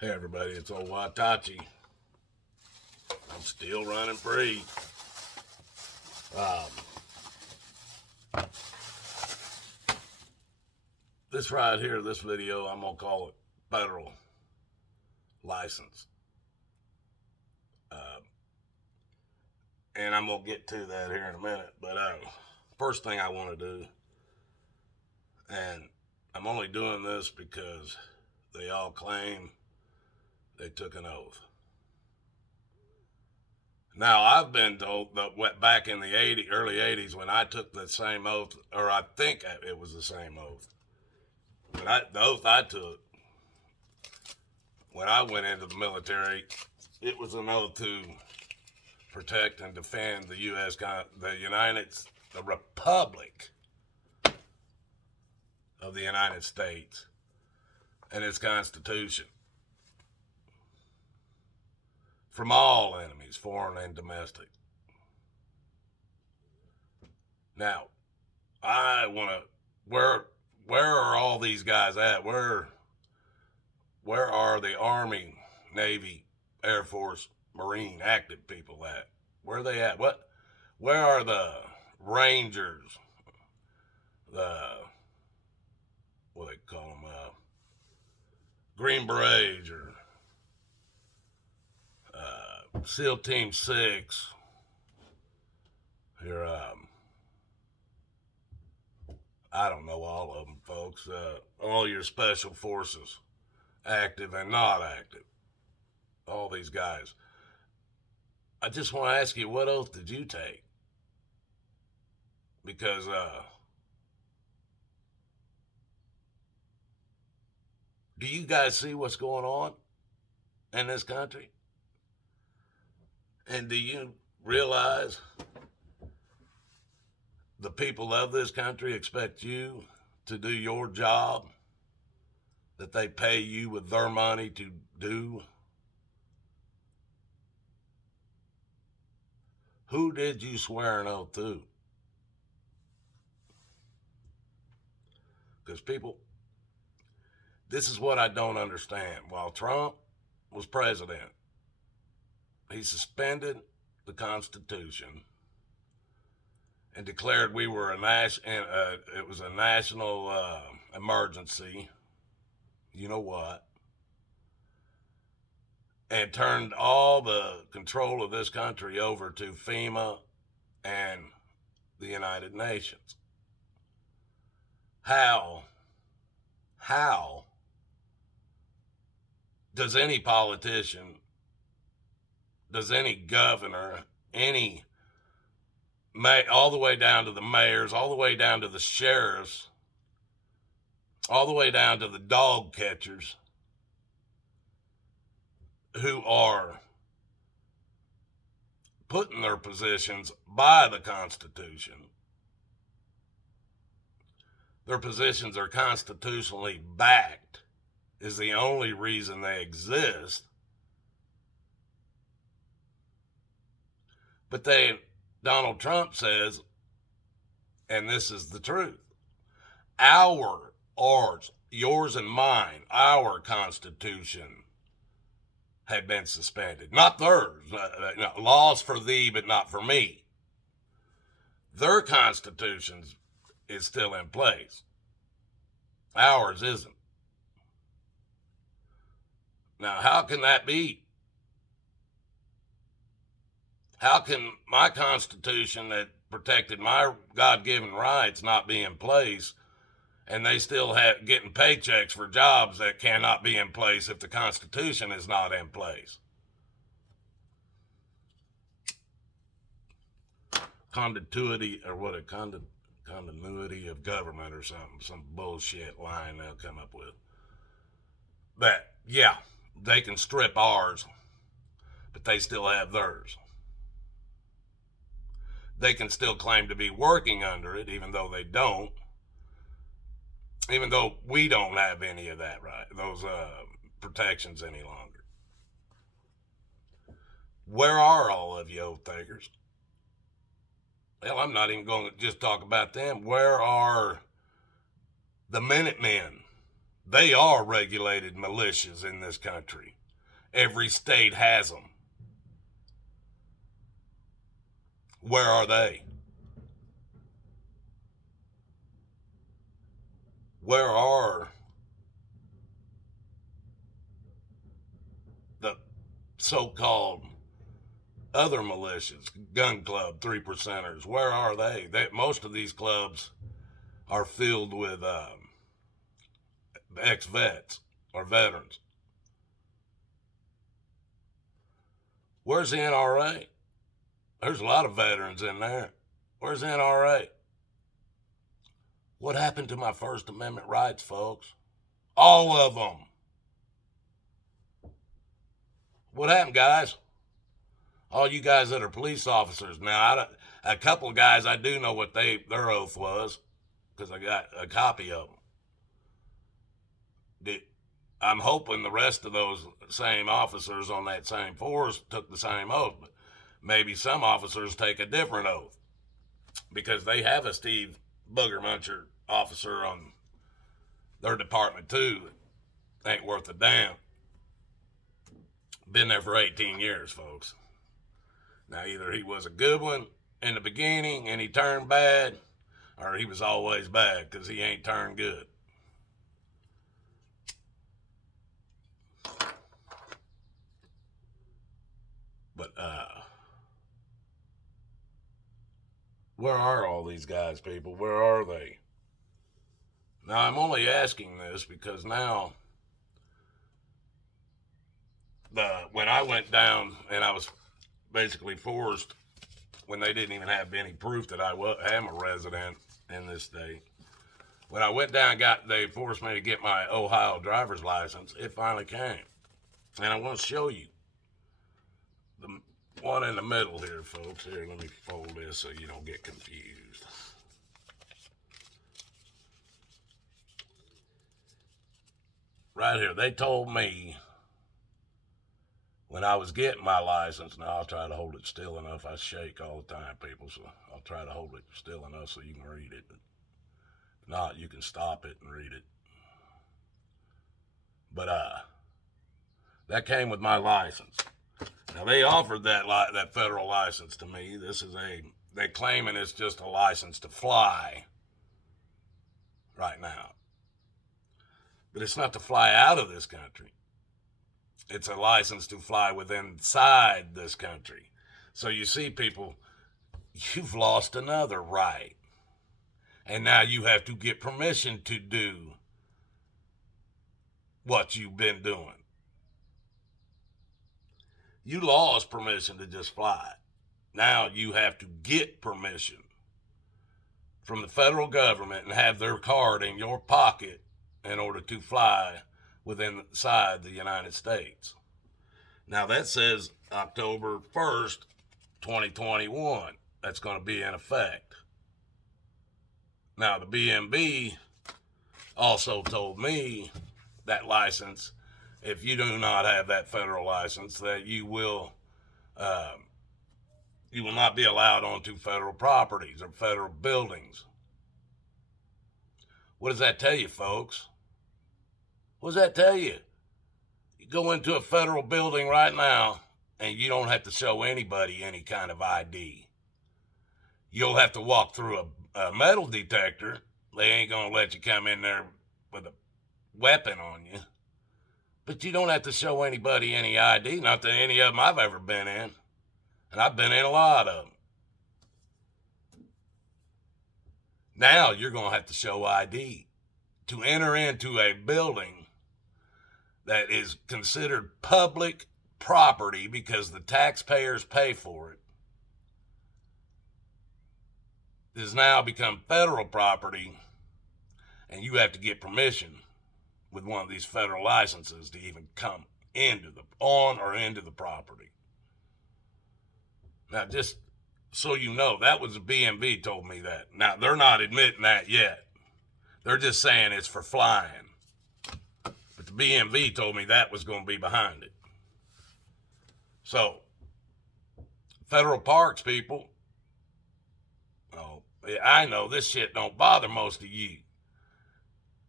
Hey everybody, it's old Watachi. I'm still running free. Um, this right here, this video, I'm gonna call it federal license, uh, and I'm gonna get to that here in a minute. But first thing I want to do, and I'm only doing this because they all claim they took an oath. Now, I've been told that back in the early 80s, when I took the same oath, or I think it was the same oath, the oath I took when I went into the military, it was an oath to protect and defend the U.S., the Republic of the United States and its Constitution from all enemies, foreign and domestic. Now, I want to, where are all these guys at? Where are the Army, Navy, Air Force, Marine active people at? Where are they at? Where are the Rangers, what they call them, Green Berets, or SEAL Team 6, your, I don't know all of them, folks, all your special forces, active and not active, all these guys. I just want to ask you, what oath did you take? Because, do you guys see what's going on in this country? And do you realize the people of this country expect you to do your job that they pay you with their money to do? Who did you swear an oath to? Because people, this is what I don't understand. While Trump was president, he suspended the Constitution and declared we were it was a national emergency. You know what? And turned all the control of this country over to FEMA and the United Nations. How does any politician, does any governor, all the way down to the mayors, all the way down to the sheriffs, all the way down to the dog catchers, who are put in their positions by the Constitution, their positions are constitutionally backed, is the only reason they exist. But Donald Trump says, and this is the truth, ours, yours and mine, our Constitution had been suspended. Not theirs. Laws for thee, but not for me. Their Constitution is still in place. Ours isn't. Now, how can that be? How can my Constitution that protected my God-given rights not be in place, and they still have getting paychecks for jobs that cannot be in place if the Constitution is not in place? Continuity, or what, continuity of government or something, some bullshit line they'll come up with. That, yeah, they can strip ours, but they still have theirs. They can still claim to be working under it, even though they don't. Even though we don't have any of that, right? Those protections any longer. Where are all of you oath takers? Well, I'm not even going to just talk about them. Where are the Minutemen, They are regulated militias in this country. Every state has them. Where are they? Where are the so-called other militias, gun club, 3%ers? Where are they? Most of these clubs are filled with ex-vets or veterans. Where's the NRA? There's a lot of veterans in there. Where's the NRA? What happened to my First Amendment rights, folks? All of them. What happened, guys? All you guys that are police officers. Now, a couple of guys, I do know what their oath was because I got a copy of them. I'm hoping the rest of those same officers on that same force took the same oath, but maybe some officers take a different oath because they have a Steve Booger Muncher officer on their department too that ain't worth a damn. Been there for 18 years, folks. Now, either he was a good one in the beginning and he turned bad, or he was always bad because he ain't turned good. But where are all these guys, people? Where are they? Now, I'm only asking this because now, when I went down and I was basically forced, when they didn't even have any proof that I am a resident in this state, when I went down and they forced me to get my Ohio driver's license, it finally came. And I want to show you the one in the middle here, folks. Here, let me fold this so you don't get confused. Right here, they told me when I was getting my license, now I'll try to hold it still enough. I shake all the time, people, so I'll try to hold it still enough so you can read it. If not, you can stop it and read it. But that came with my license. Now, they offered that federal license to me. They claiming it's just a license to fly right now. But it's not to fly out of this country. It's a license to fly inside this country. So you see, people, you've lost another right. And now you have to get permission to do what you've been doing. You lost permission to just fly. Now you have to get permission from the federal government and have their card in your pocket in order to fly inside the United States. Now that says October 1st, 2021. That's going to be in effect. Now the BMB also told me that license, if you do not have that federal license, that you will not be allowed onto federal properties or federal buildings. What does that tell you, folks? What does that tell you? You go into a federal building right now and you don't have to show anybody any kind of ID. You'll have to walk through a metal detector. They ain't going to let you come in there with a weapon on you. But you don't have to show anybody any ID, not that any of them I've ever been in. And I've been in a lot of them. Now you're going to have to show ID to enter into a building that is considered public property because the taxpayers pay for it. It has now become federal property, and you have to get permission with one of these federal licenses to even come into the property. Now, just so you know, that was the BMV told me that. Now, they're not admitting that yet. They're just saying it's for flying. But the BMV told me that was going to be behind it. So, federal parks, people, I know this shit don't bother most of you.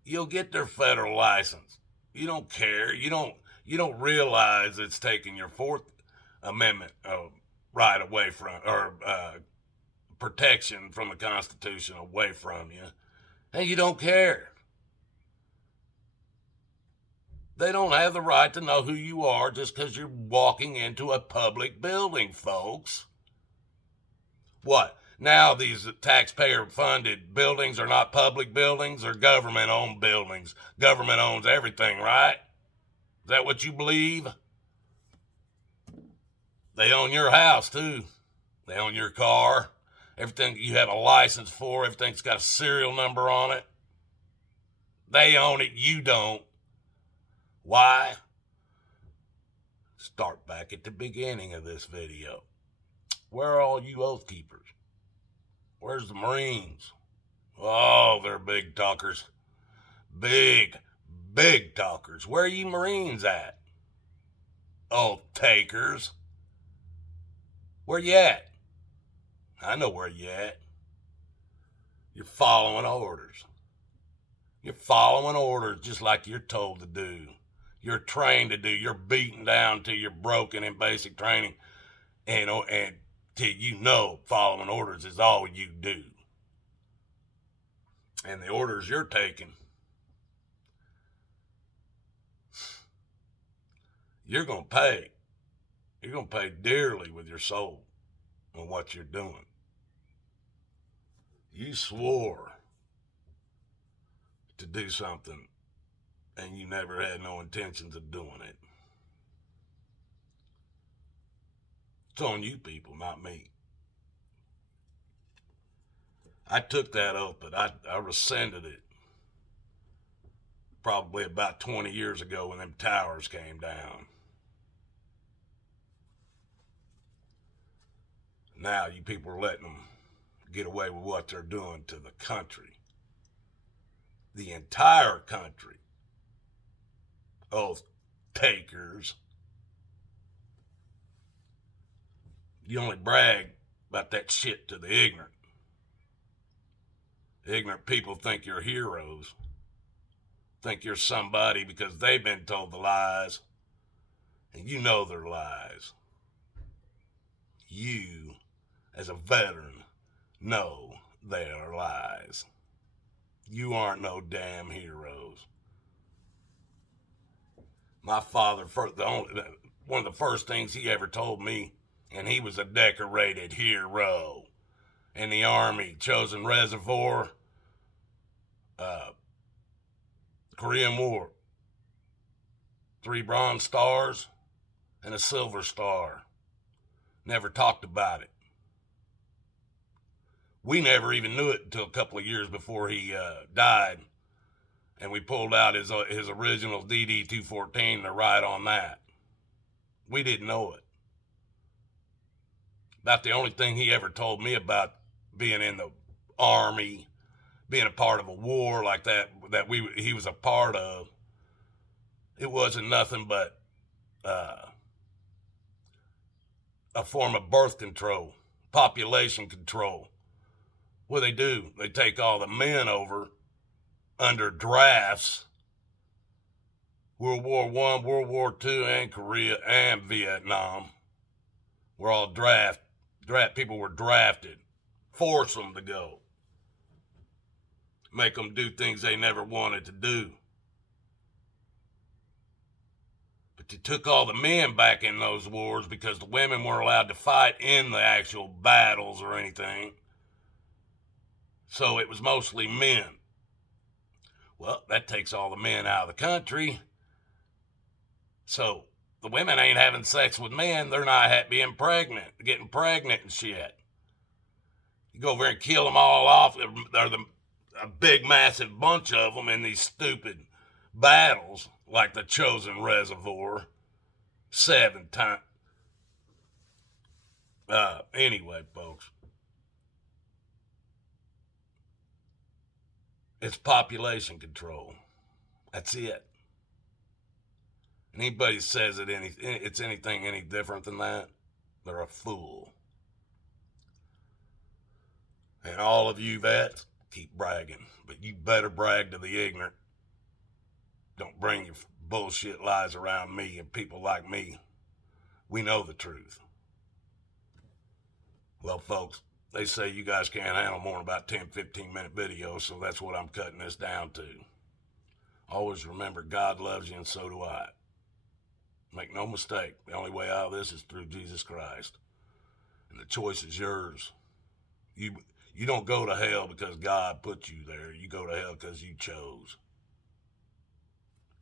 you'll get their federal license. You don't care. You don't realize it's taking your Fourth Amendment right away from, or protection from the Constitution away from you, and you don't care. They don't have the right to know who you are just because you're walking into a public building, folks. What? Now these taxpayer-funded buildings are not public buildings, they're government-owned buildings. Government owns everything, right? Is that what you believe? They own your house, too. They own your car. Everything you have a license for, everything's got a serial number on it. They own it, you don't. Why? Start back at the beginning of this video. Where are all you oath keepers? Where's the Marines? Oh, they're big talkers. Big talkers. Where are you Marines at? Oath takers. Where you at? I know where you at. You're following orders. You're following orders just like you're told to do. You're trained to do. You're beaten down till you're broken in basic training. And till you know following orders is all you do. And the orders you're taking, you're going to pay. You're going to pay dearly with your soul on what you're doing. You swore to do something and you never had no intentions of doing it. It's on you people, not me. I took that oath, but I rescinded it probably about 20 years ago when them towers came down. Now you people are letting them get away with what they're doing to the country. The entire country. Oath takers. You only brag about that shit to the ignorant. Ignorant people think you're heroes. Think you're somebody because they've been told the lies. And you know they're lies. You, as a veteran, know they are lies. You aren't no damn heroes. My father, one of the first things he ever told me, and he was a decorated hero in the Army, Chosin Reservoir, Korean War. 3 Bronze Stars and a Silver Star. Never talked about it. We never even knew it until a couple of years before he died. And we pulled out his original DD-214 to write on that. We didn't know it. About the only thing he ever told me about being in the Army, being a part of a war like that he was a part of, it wasn't nothing but a form of birth control, population control. What do? They take all the men over under drafts. World War I, World War II, and Korea, and Vietnam. We're all people were drafted. Force them to go. Make them do things they never wanted to do. But they took all the men back in those wars because the women weren't allowed to fight in the actual battles or anything. So it was mostly men. Well, that takes all the men out of the country. So the women ain't having sex with men. They're not getting pregnant and shit. You go over and kill them all off. They're a big, massive bunch of them in these stupid battles, like the Chosin Reservoir, 7 times. Anyway, folks. It's population control. That's it. Anybody says it's anything any different than that, they're a fool. And all of you vets, keep bragging. But you better brag to the ignorant. Don't bring your bullshit lies around me and people like me. We know the truth. Well, folks, they say you guys can't handle more than about 10, 15-minute videos, so that's what I'm cutting this down to. Always remember, God loves you and so do I. Make no mistake, the only way out of this is through Jesus Christ. And the choice is yours. You don't go to hell because God put you there. You go to hell because you chose.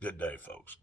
Good day, folks.